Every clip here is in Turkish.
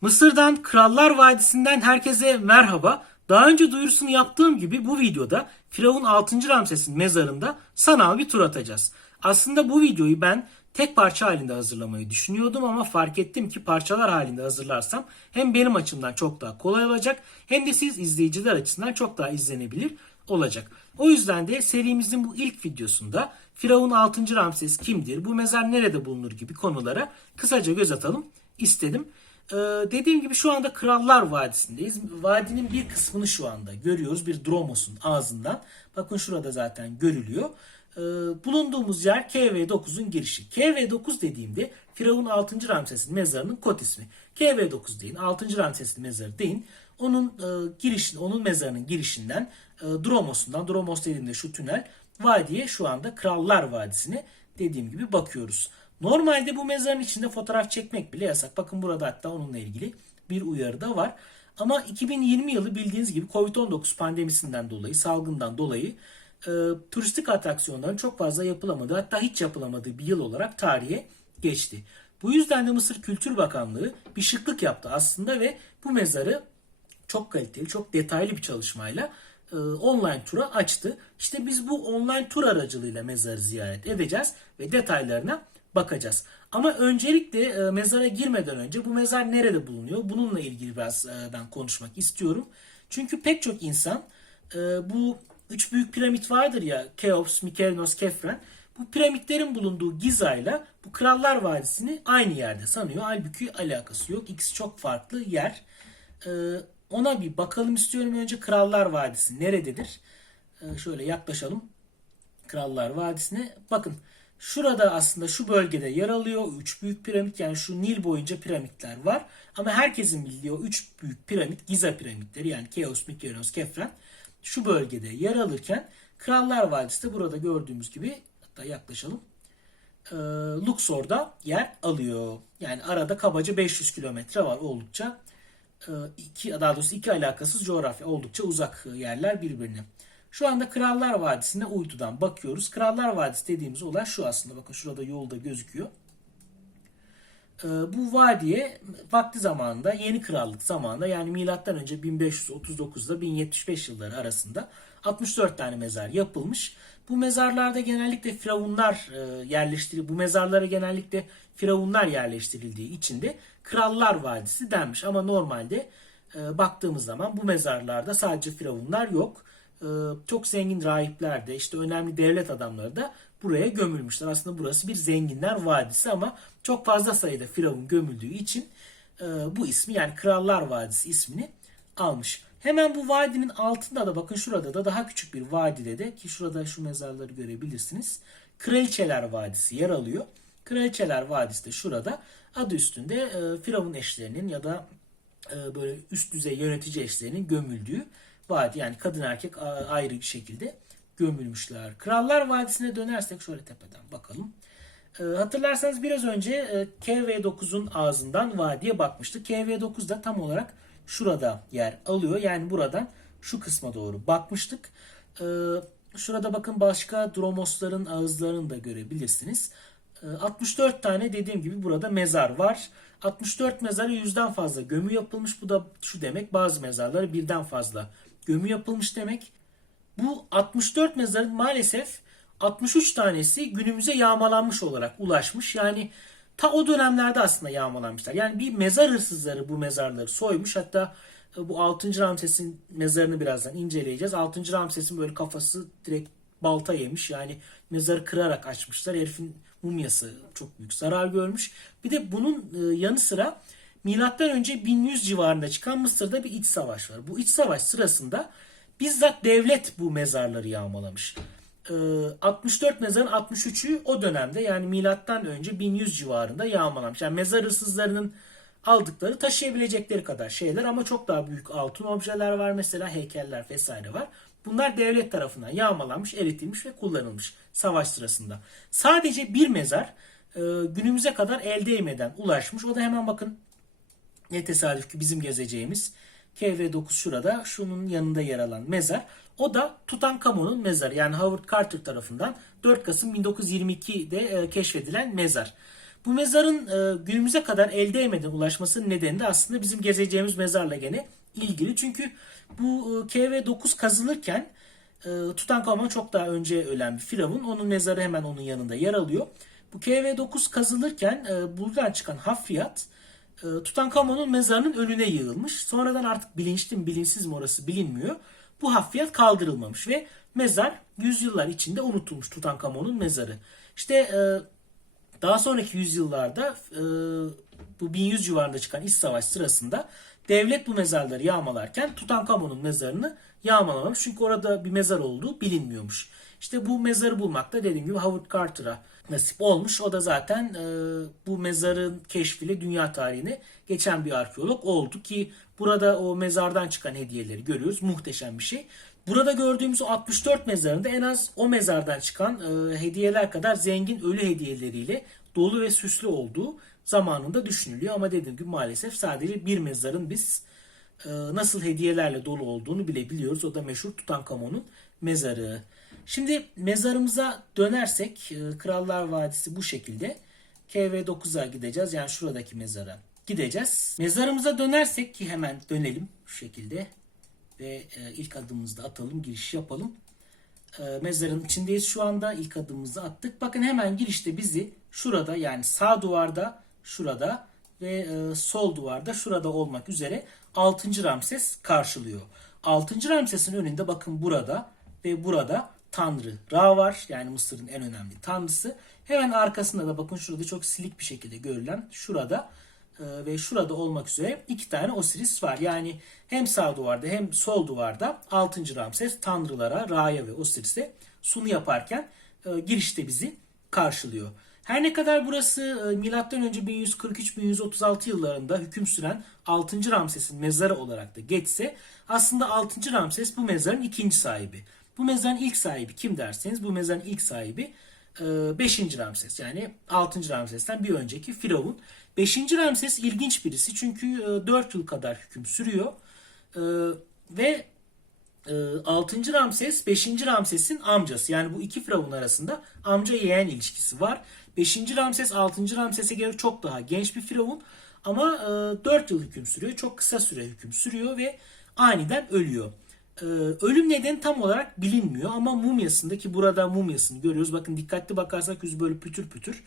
Mısır'dan Krallar Vadisi'nden herkese merhaba. Daha önce duyurusunu yaptığım gibi bu videoda Firavun 6. Ramses'in mezarında sanal bir tur atacağız. Aslında bu videoyu ben tek parça halinde hazırlamayı düşünüyordum ama fark ettim ki parçalar halinde hazırlarsam hem benim açımdan çok daha kolay olacak hem de siz izleyiciler açısından çok daha izlenebilir olacak. O yüzden de serimizin bu ilk videosunda Firavun 6. Ramses kimdir, bu mezar nerede bulunur gibi konulara kısaca göz atalım istedim. Ee, dediğim gibi şu anda Krallar Vadisi'ndeyiz. Vadinin bir kısmını şu anda görüyoruz. Bir Dromos'un ağzından. Bakın şurada zaten görülüyor. Ee, bulunduğumuz yer KV9'un girişi. KV9 dediğimde Firavun 6. Ramses'in mezarının kod ismi. KV9 deyin. 6. Ramses'in mezarı deyin. Onun e, girişin, onun mezarının girişinden e, Dromos'undan, Dromos dediğimde şu tünel vadiye şu anda Krallar Vadisi'ne dediğim gibi bakıyoruz. Normalde bu mezarın içinde fotoğraf çekmek bile yasak. Bakın burada hatta onunla ilgili bir uyarı da var. Ama 2020 yılı bildiğiniz gibi Covid-19 pandemisinden dolayı, salgından dolayı e, turistik atraksiyonların çok fazla yapılamadığı hatta hiç yapılamadığı bir yıl olarak tarihe geçti. Bu yüzden de Mısır Kültür Bakanlığı bir şıklık yaptı aslında ve bu mezarı çok kaliteli, çok detaylı bir çalışmayla e, online tura açtı. İşte biz bu online tur aracılığıyla mezarı ziyaret edeceğiz ve detaylarına bakacağız. Ama öncelikle e, mezara girmeden önce bu mezar nerede bulunuyor? Bununla ilgili biraz e, ben konuşmak istiyorum. Çünkü pek çok insan e, bu üç büyük piramit vardır ya Keops, Mykerinos, Kefren. Bu piramitlerin bulunduğu Giza'yla bu Krallar Vadisi'ni aynı yerde sanıyor. Halbuki alakası yok. İkisi çok farklı yer. Ona bir bakalım istiyorum. Önce Krallar Vadisi nerededir? Şöyle yaklaşalım. Krallar Vadisi'ne. Bakın şurada aslında şu bölgede yer alıyor. Üç büyük piramit yani şu Nil boyunca piramitler var. Ama herkesin bildiği o üç büyük piramit Giza piramitleri yani Keops, Mykerinos, Kefren şu bölgede yer alırken Krallar Vadisi de burada gördüğümüz gibi hatta yaklaşalım. E, Luxor'da yer alıyor. Yani arada kabaca 500 kilometre var oldukça e, iki daha doğrusu iki alakasız coğrafya oldukça uzak yerler birbirine. Şu anda Krallar Vadisi'ne uydudan bakıyoruz. Krallar Vadisi dediğimiz olay şu aslında. Bakın şurada yolda gözüküyor. E, bu vadiye vakti zamanında yeni krallık zamanında yani milattan önce 1539'da 1075 yılları arasında 64 tane mezar yapılmış. Bu mezarlarda genellikle firavunlar e, yerleştirildi. Bu mezarlara genellikle firavunlar yerleştirildiği için de Krallar Vadisi denmiş. Ama normalde e, baktığımız zaman bu mezarlarda sadece firavunlar yok. E, çok zengin rahipler de işte önemli devlet adamları da buraya gömülmüşler. Aslında burası bir zenginler vadisi ama çok fazla sayıda firavun gömüldüğü için e, bu ismi yani Krallar Vadisi ismini almış. Hemen bu vadinin altında da bakın şurada da daha küçük bir vadide de ki şurada şu mezarları görebilirsiniz. Kraliçeler Vadisi yer alıyor. Kraliçeler Vadisi de şurada adı üstünde e, Firavun eşlerinin ya da böyle üst düzey yönetici eşlerinin gömüldüğü vadi. Yani kadın erkek ayrı şekilde gömülmüşler. Krallar Vadisi'ne dönersek şöyle tepeden bakalım. E, hatırlarsanız biraz önce e, KV9'un ağzından vadiye bakmıştık. KV9 da tam olarak şurada yer alıyor. Yani buradan şu kısma doğru bakmıştık. E, şurada bakın başka dromosların ağızlarını da görebilirsiniz. E, 64 tane dediğim gibi burada mezar var. 64 mezara yüzden fazla gömü yapılmış. Bu da şu demek bazı mezarlara birden fazla gömü yapılmış demek. Bu 64 mezarın maalesef 63 tanesi günümüze yağmalanmış olarak ulaşmış. Yani ta o dönemlerde aslında yağmalanmışlar. Yani bir mezar hırsızları bu mezarları soymuş. Hatta e, bu 6. Ramses'in mezarını birazdan inceleyeceğiz. 6. Ramses'in böyle kafası direkt balta yemiş. Yani mezarı kırarak açmışlar. Herifin mumyası çok büyük zarar görmüş. Bir de bunun e, yanı sıra milattan önce 1100 civarında çıkan Mısır'da bir iç savaş var. Bu iç savaş sırasında bizzat devlet bu mezarları yağmalamış. Ee, 64 mezarın 63'ü o dönemde yani milattan önce 1100 civarında yağmalanmış. Yani mezar hırsızlarının aldıkları taşıyabilecekleri kadar şeyler ama çok daha büyük altın objeler var mesela heykeller vesaire var. Bunlar devlet tarafından yağmalanmış, eritilmiş ve kullanılmış savaş sırasında. Sadece bir mezar e, günümüze kadar el değmeden ulaşmış. O da hemen bakın ne tesadüf ki bizim gezeceğimiz KV9 şurada. Şunun yanında yer alan mezar. O da Tutankamon'un mezarı. Yani Howard Carter tarafından 4 Kasım 1922'de e, keşfedilen mezar. Bu mezarın e, günümüze kadar el değmeden ulaşmasının nedeni de aslında bizim gezeceğimiz mezarla gene ilgili. Çünkü bu e, KV9 kazılırken Tutankamon çok daha önce ölen bir firavun. Onun mezarı hemen onun yanında yer alıyor. Bu KV9 kazılırken buradan çıkan hafriyat Tutankamon'un mezarının önüne yığılmış. Sonradan artık bilinçli mi bilinçsiz mi orası bilinmiyor. Bu hafriyat kaldırılmamış ve mezar yüzyıllar içinde unutulmuş Tutankamon'un mezarı. İşte e, daha sonraki yüzyıllarda e, bu 1100 civarında çıkan iç savaş sırasında devlet bu mezarları yağmalarken Tutankamon'un mezarını yağmalamamış. Çünkü orada bir mezar olduğu bilinmiyormuş. İşte bu mezarı bulmak da dediğim gibi Howard Carter'a nasip olmuş. O da zaten e, bu mezarın keşfiyle dünya tarihine geçen bir arkeolog oldu ki burada o mezardan çıkan hediyeleri görüyoruz. Muhteşem bir şey. Burada gördüğümüz o 64 mezarında en az o mezardan çıkan e, hediyeler kadar zengin ölü hediyeleriyle dolu ve süslü olduğu zamanında düşünülüyor. Ama dediğim gibi maalesef sadece bir mezarın biz e, nasıl hediyelerle dolu olduğunu bile biliyoruz. O da meşhur Tutankamon'un mezarı. Şimdi mezarımıza dönersek e, Krallar Vadisi bu şekilde. KV9'a gideceğiz. Yani şuradaki mezara gideceğiz. Mezarımıza dönersek ki hemen dönelim şu şekilde ve e, ilk adımımızı da atalım, giriş yapalım. E, mezarın içindeyiz şu anda. İlk adımımızı attık. Bakın hemen girişte bizi şurada yani sağ duvarda şurada ve sol duvarda şurada olmak üzere 6. Ramses karşılıyor. 6. Ramses'in önünde bakın burada ve burada Tanrı Ra var. Yani Mısır'ın en önemli tanrısı. Hemen arkasında da bakın şurada çok silik bir şekilde görülen şurada e, ve şurada olmak üzere iki tane Osiris var. Yani hem sağ duvarda hem sol duvarda 6. Ramses tanrılara, Ra'ya ve Osiris'e sunu yaparken e, girişte bizi karşılıyor. Her ne kadar burası e, milattan önce 1143-1136 yıllarında hüküm süren 6. Ramses'in mezarı olarak da geçse aslında 6. Ramses bu mezarın ikinci sahibi. Bu mezarın ilk sahibi kim derseniz bu mezarın ilk sahibi 5. Ramses yani 6. Ramses'ten bir önceki Firavun. 5. Ramses ilginç birisi çünkü 4 yıl kadar hüküm sürüyor E, ve 6. Ramses 5. Ramses'in amcası yani bu iki Firavun arasında amca yeğen ilişkisi var. 5. Ramses 6. Ramses'e göre çok daha genç bir Firavun ama 4 yıl hüküm sürüyor. Çok kısa süre hüküm sürüyor ve aniden ölüyor. Ee, ölüm nedeni tam olarak bilinmiyor ama mumyasındaki burada mumyasını görüyoruz. Bakın dikkatli bakarsak yüzü böyle pütür pütür.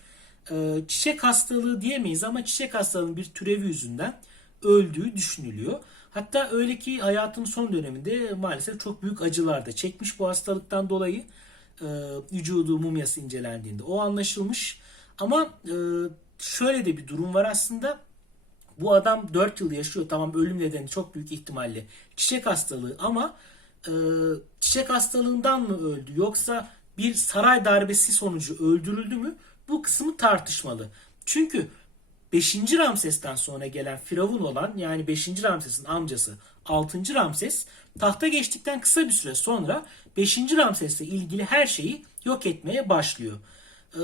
Ee, çiçek hastalığı diyemeyiz ama çiçek hastalığının bir türevi yüzünden öldüğü düşünülüyor. Hatta öyle ki hayatının son döneminde maalesef çok büyük acılar da çekmiş bu hastalıktan dolayı e, vücudu mumyası incelendiğinde o anlaşılmış. Ama e, şöyle de bir durum var aslında. Bu adam 4 yıl yaşıyor. Tamam ölüm nedeni çok büyük ihtimalle çiçek hastalığı ama e, çiçek hastalığından mı öldü yoksa bir saray darbesi sonucu öldürüldü mü? Bu kısmı tartışmalı. Çünkü 5. Ramses'ten sonra gelen Firavun olan yani 5. Ramses'in amcası 6. Ramses tahta geçtikten kısa bir süre sonra 5. Ramses'le ilgili her şeyi yok etmeye başlıyor. Ee,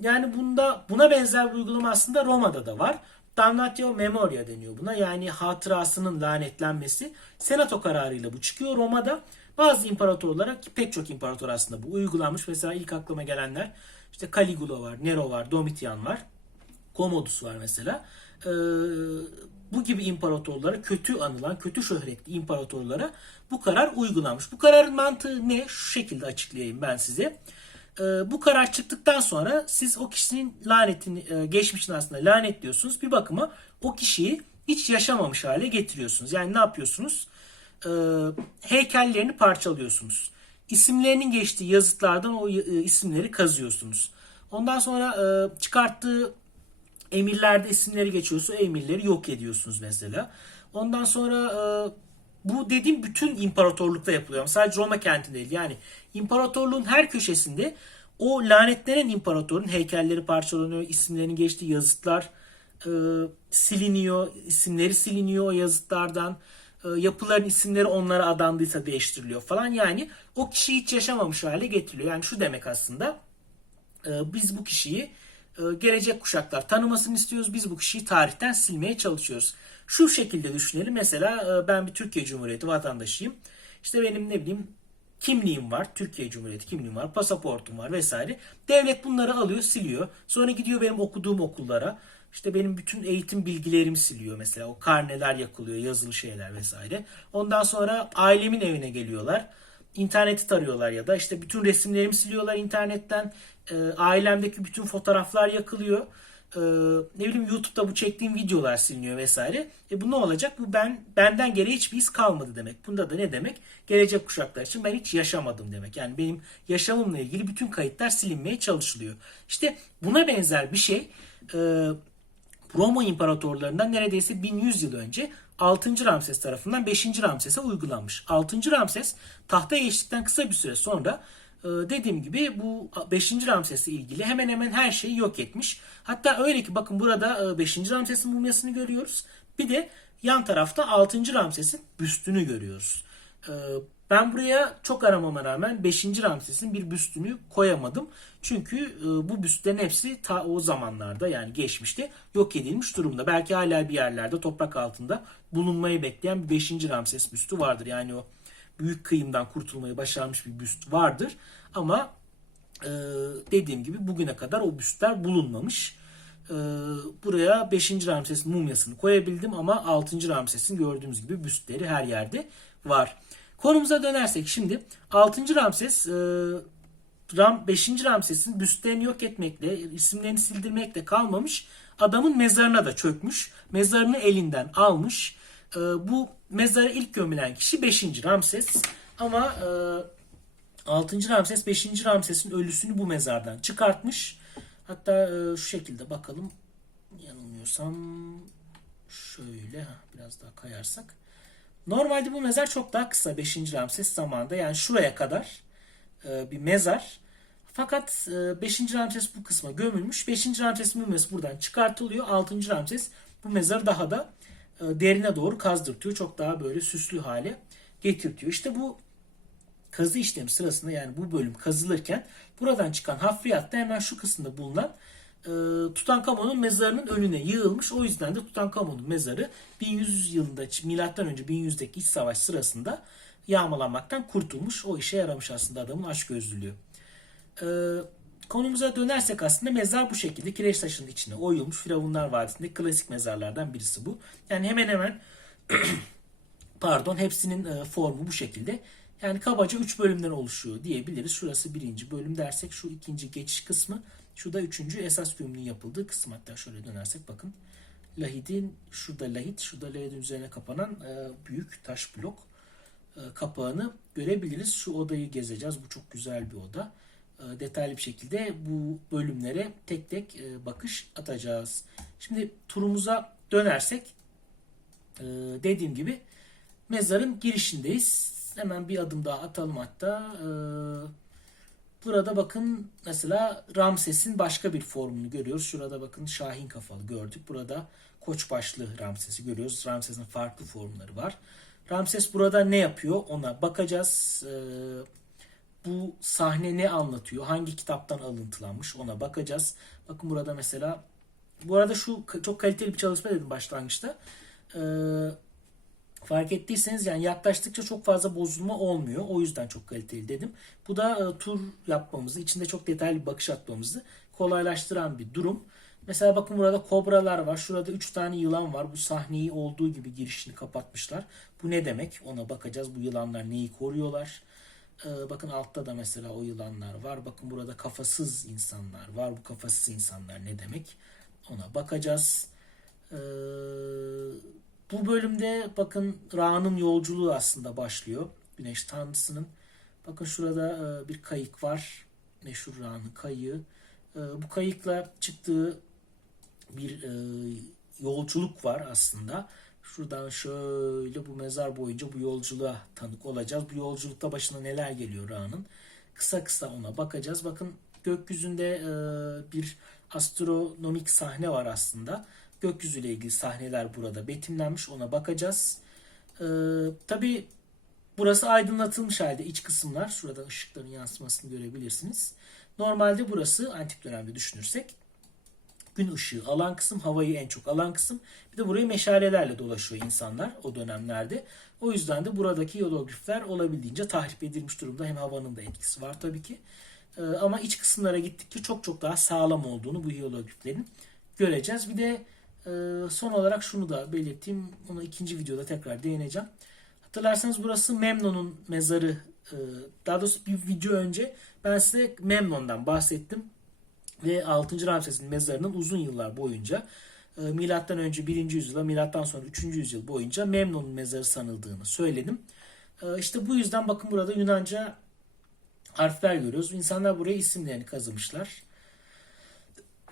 yani bunda buna benzer bir uygulama aslında Roma'da da var. Damnatio Memoria deniyor buna. Yani hatırasının lanetlenmesi. Senato kararıyla bu çıkıyor Roma'da. Bazı imparatorlara ki pek çok imparator aslında bu uygulanmış. Mesela ilk aklıma gelenler işte Caligula var, Nero var, Domitian var. Commodus var mesela. Ee, bu gibi imparatorlara kötü anılan, kötü şöhretli imparatorlara bu karar uygulanmış. Bu kararın mantığı ne? Şu şekilde açıklayayım ben size. Ee, bu karar çıktıktan sonra siz o kişinin lanetini, e, geçmişini aslında lanetliyorsunuz. Bir bakıma o kişiyi hiç yaşamamış hale getiriyorsunuz. Yani ne yapıyorsunuz? Ee, heykellerini parçalıyorsunuz. İsimlerinin geçtiği yazıtlardan o e, isimleri kazıyorsunuz. Ondan sonra e, çıkarttığı emirlerde isimleri geçiyorsa emirleri yok ediyorsunuz mesela. Ondan sonra e, bu dediğim bütün imparatorlukta yapılıyor. Sadece Roma kentinde değil. Yani imparatorluğun her köşesinde o lanetlenen imparatorun heykelleri parçalanıyor, isimlerinin geçtiği yazıtlar e, siliniyor, isimleri siliniyor o yazıtlardan. E, yapıların isimleri onlara adandıysa değiştiriliyor falan. Yani o kişi hiç yaşamamış hale getiriliyor. Yani şu demek aslında e, biz bu kişiyi gelecek kuşaklar tanımasını istiyoruz. Biz bu kişiyi tarihten silmeye çalışıyoruz. Şu şekilde düşünelim. Mesela e, ben bir Türkiye Cumhuriyeti vatandaşıyım. İşte benim ne bileyim kimliğim var. Türkiye Cumhuriyeti kimliğim var. Pasaportum var vesaire. Devlet bunları alıyor siliyor. Sonra gidiyor benim okuduğum okullara. İşte benim bütün eğitim bilgilerimi siliyor mesela. O karneler yakılıyor, yazılı şeyler vesaire. Ondan sonra ailemin evine geliyorlar. İnterneti tarıyorlar ya da işte bütün resimlerimi siliyorlar internetten. Ee, ailemdeki bütün fotoğraflar yakılıyor. Ee, ne bileyim YouTube'da bu çektiğim videolar siliniyor vesaire. E bu ne olacak? Bu ben benden geriye hiçbir iz kalmadı demek. Bunda da ne demek? Gelecek kuşaklar için ben hiç yaşamadım demek. Yani benim yaşamımla ilgili bütün kayıtlar silinmeye çalışılıyor. İşte buna benzer bir şey e, Roma imparatorlarından neredeyse 1100 yıl önce 6. Ramses tarafından 5. Ramses'e uygulanmış. 6. Ramses tahta geçtikten kısa bir süre sonra e, dediğim gibi bu 5. Ramses'le ilgili hemen hemen her şeyi yok etmiş. Hatta öyle ki bakın burada 5. Ramses'in mumyasını görüyoruz. Bir de yan tarafta 6. Ramses'in büstünü görüyoruz. Ben buraya çok aramama rağmen 5. Ramses'in bir büstünü koyamadım. Çünkü e, bu büstlerin hepsi ta o zamanlarda yani geçmişte yok edilmiş durumda. Belki hala bir yerlerde toprak altında bulunmayı bekleyen bir 5. Ramses büstü vardır. Yani o büyük kıyımdan kurtulmayı başarmış bir büst vardır. Ama e, dediğim gibi bugüne kadar o büstler bulunmamış. E, buraya 5. Ramses'in mumyasını koyabildim ama 6. Ramses'in gördüğümüz gibi büstleri her yerde var. Konumuza dönersek şimdi 6. Ramses e, Ram 5. Ramses'in büstlerini yok etmekle, isimlerini sildirmekle kalmamış. Adamın mezarına da çökmüş. Mezarını elinden almış. E, bu mezara ilk gömülen kişi 5. Ramses. Ama e, 6. Ramses 5. Ramses'in ölüsünü bu mezardan çıkartmış. Hatta e, şu şekilde bakalım. Yanılmıyorsam şöyle biraz daha kayarsak. Normalde bu mezar çok daha kısa 5. Ramses zamanında yani şuraya kadar e, bir mezar. Fakat 5. Ramses bu kısma gömülmüş. 5. Ramses mumyası buradan çıkartılıyor. 6. Ramses bu mezarı daha da e, derine doğru kazdırtıyor. Çok daha böyle süslü hale getirtiyor. İşte bu kazı işlemi sırasında yani bu bölüm kazılırken buradan çıkan hafriyatta hemen şu kısımda bulunan e, Tutankamon'un mezarının önüne yığılmış. O yüzden de Tutankamon'un mezarı 1100 yılında milattan önce 1100'deki iç savaş sırasında yağmalanmaktan kurtulmuş. O işe yaramış aslında adamın açgözlülüğü. E, konumuza dönersek aslında mezar bu şekilde kireç taşının içine oyulmuş. Firavunlar Vadisi'nde klasik mezarlardan birisi bu. Yani hemen hemen pardon hepsinin e, formu bu şekilde. Yani kabaca 3 bölümden oluşuyor diyebiliriz. Şurası birinci bölüm dersek şu ikinci geçiş kısmı. Şu da üçüncü esas gömülün yapıldığı kısım. Hatta şöyle dönersek bakın. Lahidin şurada lahit, şurada lahidin üzerine kapanan e, büyük taş blok e, kapağını görebiliriz. Şu odayı gezeceğiz. Bu çok güzel bir oda. E, detaylı bir şekilde bu bölümlere tek tek e, bakış atacağız. Şimdi turumuza dönersek e, dediğim gibi mezarın girişindeyiz. Hemen bir adım daha atalım hatta. E, Burada bakın mesela Ramses'in başka bir formunu görüyoruz. Şurada bakın Şahin kafalı gördük. Burada koç başlı Ramses'i görüyoruz. Ramses'in farklı formları var. Ramses burada ne yapıyor ona bakacağız. Ee, bu sahne ne anlatıyor? Hangi kitaptan alıntılanmış ona bakacağız. Bakın burada mesela bu arada şu çok kaliteli bir çalışma dedim başlangıçta. Ee, Fark ettiyseniz yani yaklaştıkça çok fazla bozulma olmuyor. O yüzden çok kaliteli dedim. Bu da e, tur yapmamızı, içinde çok detaylı bir bakış atmamızı kolaylaştıran bir durum. Mesela bakın burada kobralar var. Şurada 3 tane yılan var. Bu sahneyi olduğu gibi girişini kapatmışlar. Bu ne demek? Ona bakacağız. Bu yılanlar neyi koruyorlar? Ee, bakın altta da mesela o yılanlar var. Bakın burada kafasız insanlar var. Bu kafasız insanlar ne demek? Ona bakacağız. Ee, bu bölümde bakın Ra'nın yolculuğu aslında başlıyor. Güneş tanrısının. Bakın şurada e, bir kayık var. Meşhur Ra'nın kayığı. E, bu kayıkla çıktığı bir e, yolculuk var aslında. Şuradan şöyle bu mezar boyunca bu yolculuğa tanık olacağız. Bu yolculukta başına neler geliyor Ra'nın. Kısa kısa ona bakacağız. Bakın gökyüzünde bir astronomik sahne var aslında gökyüzüyle ilgili sahneler burada betimlenmiş. Ona bakacağız. Ee, Tabi burası aydınlatılmış halde iç kısımlar. Şurada ışıkların yansımasını görebilirsiniz. Normalde burası antik dönemde düşünürsek gün ışığı alan kısım, havayı en çok alan kısım. Bir de burayı meşalelerle dolaşıyor insanlar o dönemlerde. O yüzden de buradaki hieroglifler olabildiğince tahrip edilmiş durumda. Hem havanın da etkisi var tabii ki. Ee, ama iç kısımlara gittikçe çok çok daha sağlam olduğunu bu hierogliflerin göreceğiz. Bir de son olarak şunu da belirteyim. Onu ikinci videoda tekrar değineceğim. Hatırlarsanız burası Memnon'un mezarı. e, Daha doğrusu bir video önce ben size Memnon'dan bahsettim. Ve 6. Ramses'in mezarının uzun yıllar boyunca e, milattan önce 1. yüzyıla milattan sonra 3. yüzyıl boyunca Memnon'un mezarı sanıldığını söyledim. E, İşte bu yüzden bakın burada Yunanca harfler görüyoruz. İnsanlar buraya isimlerini kazımışlar.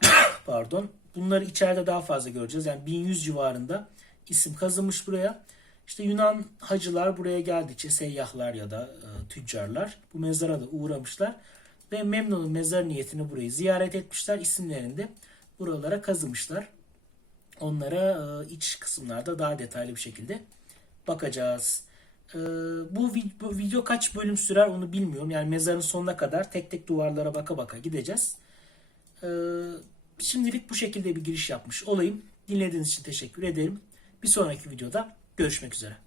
Pardon. Bunları içeride daha fazla göreceğiz. Yani 1100 civarında isim kazınmış buraya. İşte Yunan hacılar buraya geldikçe seyyahlar ya da e, tüccarlar bu mezara da uğramışlar. Ve Memnun'un mezar niyetini burayı ziyaret etmişler. İsimlerini de buralara kazımışlar. Onlara e, iç kısımlarda daha detaylı bir şekilde bakacağız. E, bu, bu video kaç bölüm sürer onu bilmiyorum. Yani mezarın sonuna kadar tek tek duvarlara baka baka gideceğiz. E, şimdilik bu şekilde bir giriş yapmış olayım. Dinlediğiniz için teşekkür ederim. Bir sonraki videoda görüşmek üzere.